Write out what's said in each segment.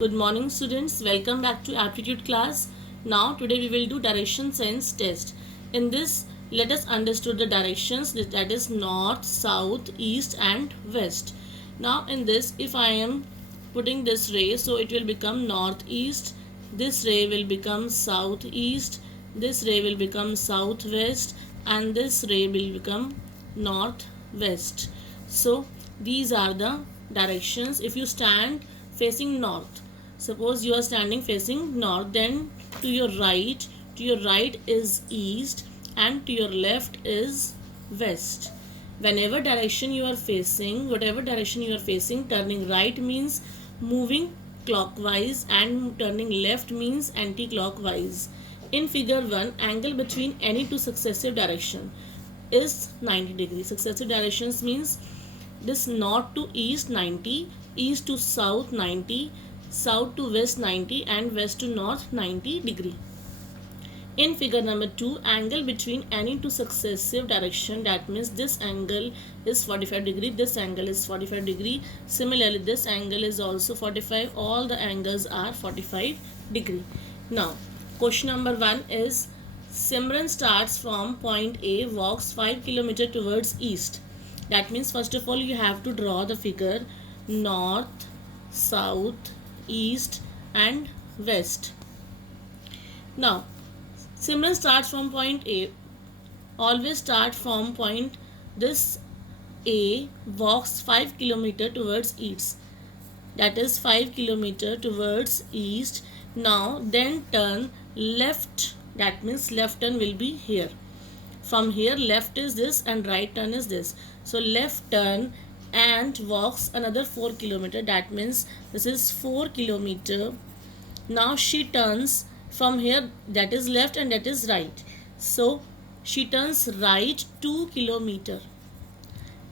Good morning students, welcome back to aptitude class. Now today we will do direction sense test. In this let us understood the directions, that is north, south, east and west. Now in this, if I am putting this ray, so it will become northeast, this ray will become southeast, this ray will become southwest and this ray will become northwest. So these are the directions. If you stand facing north, suppose you are standing facing north, then to your right is east and to your left is west. Whenever direction you are facing, whatever direction you are facing, turning right means moving clockwise and turning left means anti-clockwise. In figure 1, angle between any two successive direction is 90 degrees. Successive directions means this north to east 90, east to south 90, south to west 90 and west to north 90 degree. In figure number 2, angle between any two successive direction, that means this angle is 45 degree, this angle is 45 degree, similarly this angle is also 45, all the angles are 45 degree. Now question number 1 is, Simran starts from point A, walks 5 km towards east. That means first of all you have to draw the figure north, south, east and west. Now Simran starts from point A. Always start from point this A, walks 5 km towards east. That is 5 km towards east. Now then turn left. That means left turn will be here. From here left is this and right turn is this. So left turn and walks another 4 km. That means this is 4 km. Now she turns from here, that is left and that is right. So she turns right 2 km.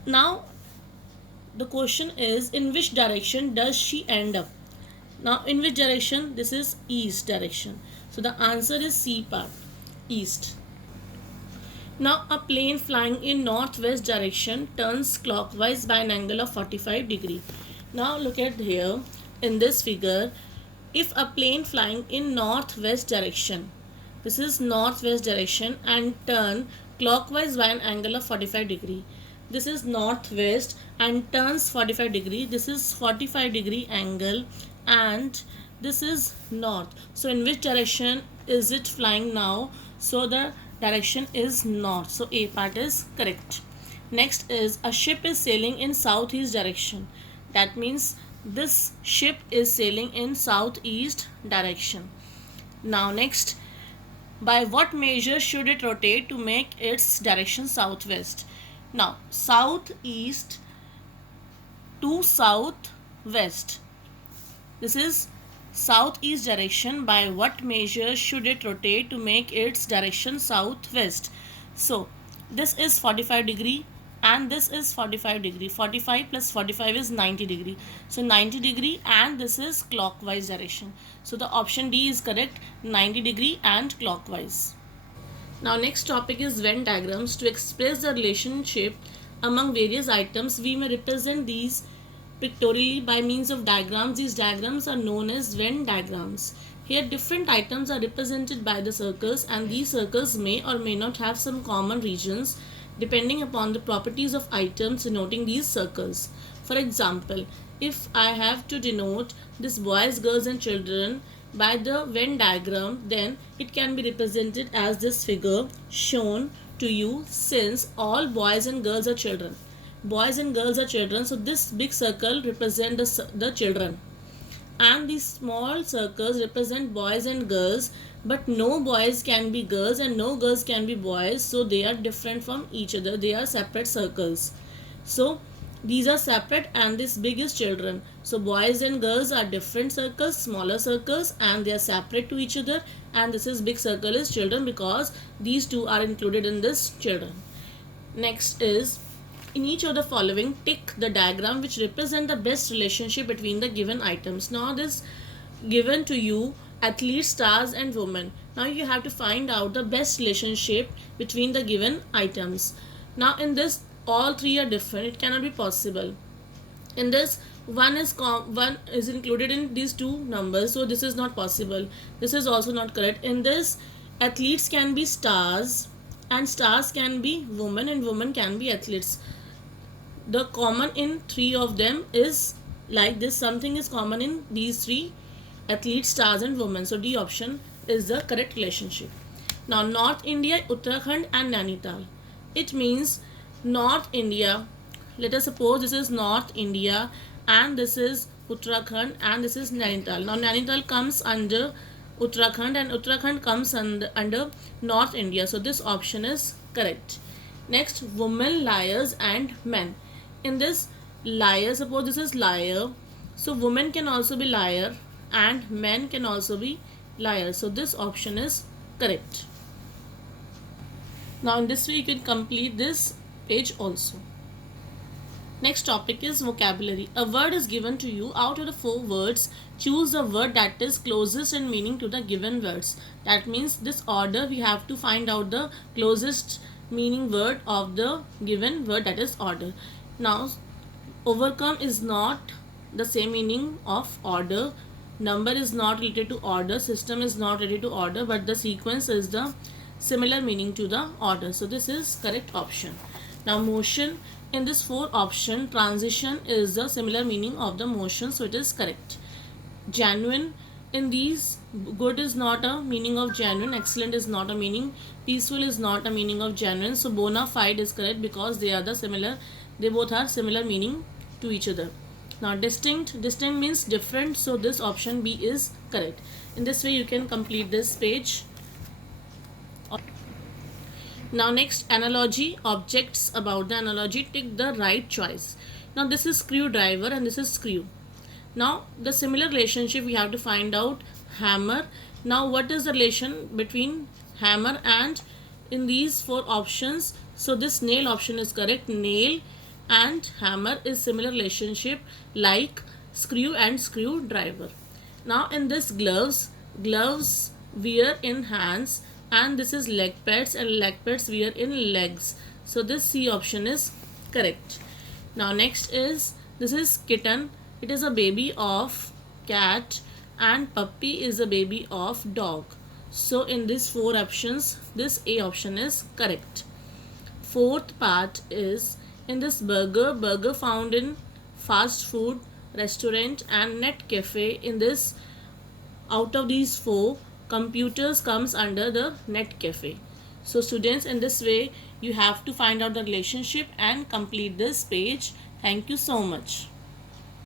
Now the question is, in which direction does she end up? Now in which direction? This is east direction. So the answer is C part, east. Now a plane flying in northwest direction turns clockwise by an angle of 45 degree. Now look at here in this figure, if a plane flying in northwest direction, this is northwest direction, and turn clockwise by an angle of 45 degree. This is northwest and turns 45 degree. This is 45 degree angle and this is north. So in which direction is it flying now? So the direction is north. So A part is correct. Next is, a ship is sailing in southeast direction. That means this ship is sailing in southeast direction. Now next, by what measure should it rotate to make its direction southwest? Now southeast to southwest, this is southeast direction. By what measure should it rotate to make its direction southwest? So this is 45 degree and this is 45 degree. 45 plus 45 is 90 degree. So 90 degree and this is clockwise direction. So the option D is correct, 90 degree and clockwise. Now next topic is Venn diagrams. To express the relationship among various items, we may represent these pictorially by means of diagrams. These diagrams are known as Venn diagrams. Here different items are represented by the circles and these circles may or may not have some common regions depending upon the properties of items denoting these circles. For example, if I have to denote this boys, girls and children by the Venn diagram, then it can be represented as this figure shown to you, since all boys and girls are children. Boys and girls are children, so this big circle represents the children and these small circles represent boys and girls, but no boys can be girls and no girls can be boys, so they are different from each other. They are separate circles. So these are separate and this big is children. So boys and girls are different circles, smaller circles, and they are separate to each other, and this is big circle is children because these two are included in this children. Next is, in each of the following, tick the diagram which represent the best relationship between the given items. Now this given to you athletes, stars and women. Now you have to find out the best relationship between the given items. Now in this all three are different, it cannot be possible. In this one is included in these two numbers, so this is not possible. This is also not correct. In this, athletes can be stars, and stars can be women, and women can be athletes. The common in three of them is like this. Something is common in these three: athletes, stars, and women. So D option is the correct relationship. Now North India, Uttarakhand and Nainital. It means North India. Let us suppose this is North India and this is Uttarakhand and this is Nainital. Now Nainital comes under Uttarakhand and Uttarakhand comes under North India. So this option is correct. Next, women, liars and men. In this, liar, suppose this is liar. So women can also be liar and men can also be liar. So this option is correct. Now in this way you can complete this page also. Next topic is vocabulary. A word is given to you. Out of the 4 words, choose the word that is closest in meaning to the given words. That means this order we have to find out the closest meaning word of the given word, that is order. Now overcome is not the same meaning of order. Number is not related to order. System is not related to order, but the sequence is the similar meaning to the order. So this is correct option. Now motion, in this 4 option, transition is the similar meaning of the motion, so it is correct. Genuine, in these, good is not a meaning of genuine, excellent is not a meaning, peaceful is not a meaning of genuine. So bona fide is correct because they are the similar, they both are similar meaning to each other. Now distinct, distinct means different, so this option B is correct. In this way you can complete this page. Now next, analogy, objects about the analogy, take the right choice. Now this is screwdriver and this is screw. Now the similar relationship we have to find out. Hammer. Now what is the relation between hammer and in these 4 options? So this nail option is correct. Nail and hammer is similar relationship like screw and screwdriver. Now in this gloves, gloves wear in hands, and this is leg pads and leg pads wear in legs. So this C option is correct. Now next is, this is kitten. It is a baby of cat and puppy is a baby of dog. So in these 4 options, this A option is correct. 4th part is, in this burger, burger found in fast food restaurant and net cafe. In this, out of these 4, computers comes under the net cafe. So students, in this way you have to find out the relationship and complete this page. Thank you so much.